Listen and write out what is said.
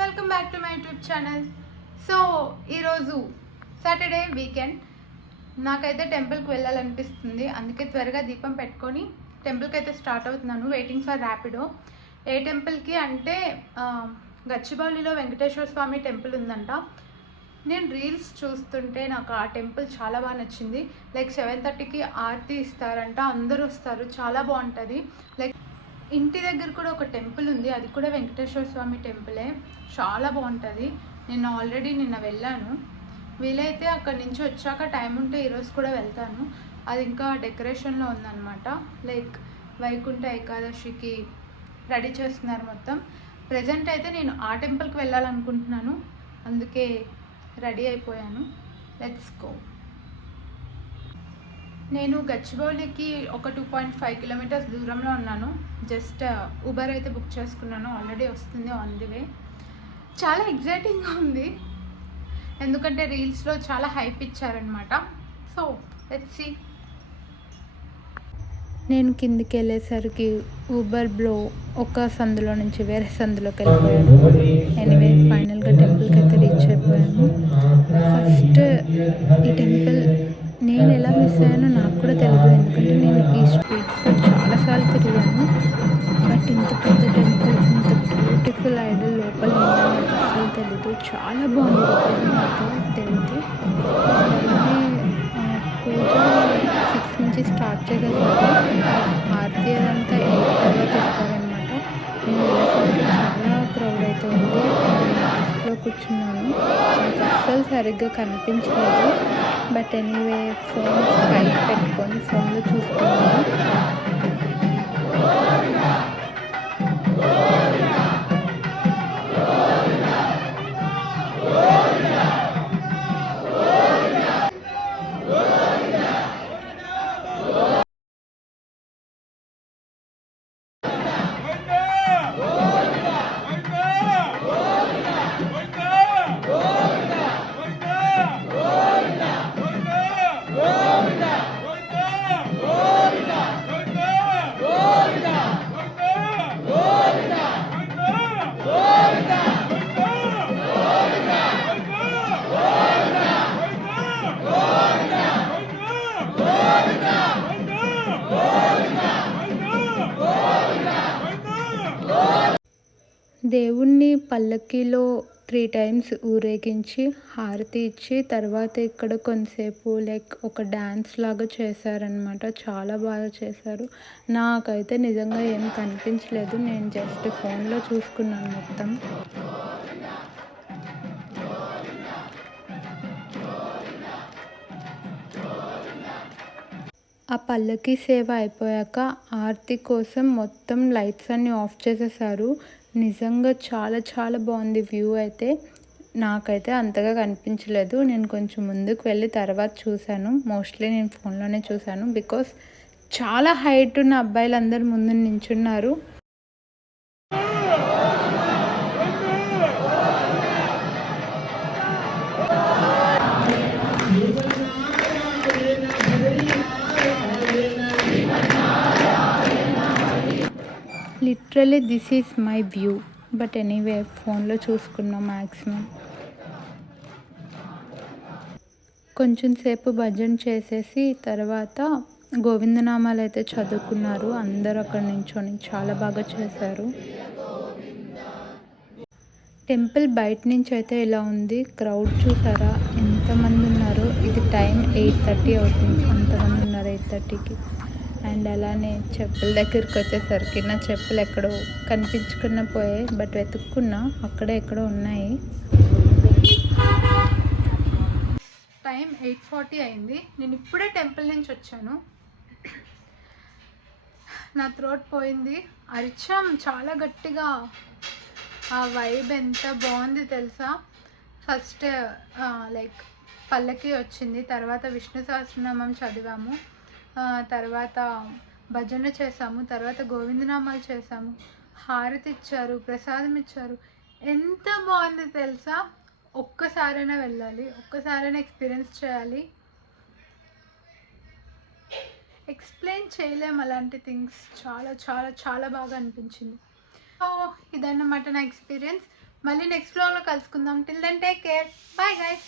Welcome back to my YouTube channel. So ఈరోజు Saturday weekend నాకైతే టెంపుల్కి వెళ్ళాలనిపిస్తుంది. అందుకే త్వరగా దీపం పెట్టుకొని టెంపుల్కి అయితే స్టార్ట్ అవుతున్నాను. Waiting for Rapido. ఏ టెంపుల్కి అంటే గచ్చిబౌలిలో వెంకటేశ్వర స్వామి టెంపుల్ ఉందంట. నేను రీల్స్ చూస్తుంటే నాకు ఆ టెంపుల్ చాలా బాగా నచ్చింది. లైక్ 7:30కి ఆరతి ఇస్తారంట, అందరూ వస్తారు, చాలా బాగుంటుంది. లైక్ ఇంటి దగ్గర కూడా ఒక టెంపుల్ ఉంది, అది కూడా వెంకటేశ్వర స్వామి టెంపులే, చాలా బాగుంటుంది. నేను ఆల్రెడీ నిన్న వెళ్ళాను. వీలైతే అక్కడి నుంచి వచ్చాక టైం ఉంటే ఈరోజు కూడా వెళ్తాను. అది ఇంకా డెకరేషన్లో ఉందన్నమాట. లైక్ వైకుంఠ ఏకాదశికి రెడీ చేస్తున్నారు మొత్తం. ప్రజెంట్ అయితే నేను ఆ టెంపుల్కి వెళ్ళాలనుకుంటున్నాను, అందుకే రెడీ అయిపోయాను. Let's go. నేను గచ్చిబౌలికి ఒక 2.5 కిలోమీటర్స్ దూరంలో ఉన్నాను. జస్ట్ ఊబర్ అయితే బుక్ చేసుకున్నాను, ఆల్రెడీ వస్తుంది ఆన్ ది వే. చాలా ఎగ్జైటింగ్గా ఉంది, ఎందుకంటే రీల్స్లో చాలా హైప్ ఇచ్చారనమాట. So let's see. నేను కిందికి వెళ్ళేసరికి ఊబర్ బ్లో ఒక సందులో నుంచి వేరే సందులోకి వెళ్ళిపోయాను. ఎనీవే ఫైనల్గా టెంపుల్కి అయితే రీచ్ అయిపోయాము. ఫస్ట్ ఈ టెంపుల్ నేను ఎలా మిస్ అయ్యానో నాకు కూడా తెలియదు, ఎందుకంటే నేను ఈ స్ట్రీట్స్లో చాలాసార్లు తిరిగాను. బట్ ఇంత పెద్ద టెంపుల్, ఇంత బ్యూటిఫుల్ ఐడల్ లోపల ఉందని నాకు అసలు తెలీదు. చాలా బాగుంది విగ్రహం అయితే దేవుడి. పూజ 6 నుంచి స్టార్ట్ చేసేసారు. ఆరతి అదంతా 8 తర్వాత ఇస్తారనమాట. నేను వెళ్ళేసరికి చాలా క్రౌడ్ అయితే ఉంది. లాస్ట్లో కూర్చున్నాను, నాకు అస్సలు సరిగ్గా కనిపించలేదు. బట్ ఎనీవే ఫోన్ పైకి పెట్టుకొని ఫోన్లో చూసుకున్నాను. దేవుణ్ణి పల్లకీలో 3 టైమ్స్ ఊరేగించి హారతి ఇచ్చి తర్వాత ఇక్కడ కొంతసేపు లైక్ ఒక డ్యాన్స్ లాగా చేశారనమాట. చాలా బాగా చేశారు. నాకైతే నిజంగా ఏం కనిపించలేదు, నేను జస్ట్ ఫోన్లో చూసుకున్నాను మొత్తం. ఆ పల్లకి సేవ అయిపోయాక ఆరతి కోసం మొత్తం లైట్స్ అన్నీ ఆఫ్ చేసేసారు. నిజంగా చాలా చాలా బాగుంది వ్యూ అయితే. నాకైతే అంతగా కనిపించలేదు, నేను కొంచెం ముందుకు వెళ్ళి తర్వాత చూశాను. మోస్ట్లీ నేను ఫోన్లోనే చూశాను, బికాస్ చాలా హైట్ ఉన్న అబ్బాయిలు అందరు ముందు నించున్నారు. Literally this is my view. But anyway ఫోన్లో చూసుకున్నాం మ్యాక్సిమం. కొంచెం సేపు భజన చేసేసి తర్వాత గోవిందనామాలు అయితే చదువుకున్నారు అందరూ అక్కడ నించొని. చాలా బాగా చేశారు. టెంపుల్ బయట నుంచి అయితే ఇలా ఉంది. క్రౌడ్ చూసారా ఎంతమంది ఉన్నారో. ఇది టైం 8:30 అవుతుంది, అంతమంది ఉన్నారు 8:30కి. అండ్ అలానే చెప్పుల దగ్గరికి వచ్చేసరికి నా చెప్పులు ఎక్కడో కనిపించకుండా పోయాయి. బట్ వెతుక్కున్నా, అక్కడే ఎక్కడో ఉన్నాయి. టైం 8:40 అయింది. నేను ఇప్పుడే టెంపుల్ నుంచి వచ్చాను. నా థ్రోట్ పోయింది, అరిచాం చాలా గట్టిగా. ఆ వైబ్ ఎంత బాగుంది తెలుసా. ఫస్ట్ లైక్ పల్లకి వచ్చింది, తర్వాత విష్ణు సహస్రనామం చదివాము, తర్వాత భజన చేసాము, తర్వాత గోవిందనామాలు చేసాము, హారతి ఇచ్చారు, ప్రసాదం ఇచ్చారు. ఎంత బాగుంది తెలుసా. ఒక్కసారైనా వెళ్ళాలి, ఒక్కసారైనా ఎక్స్పీరియన్స్ చేయాలి. ఎక్స్ప్లెయిన్ చేయలేము అలాంటి థింగ్స్. చాలా చాలా చాలా బాగా అనిపించింది. సో ఇదన్నమాట నా ఎక్స్పీరియన్స్. మళ్ళీ నెక్స్ట్ వ్లాగ్లో కలుసుకుందాం. Till then take care. Bye guys.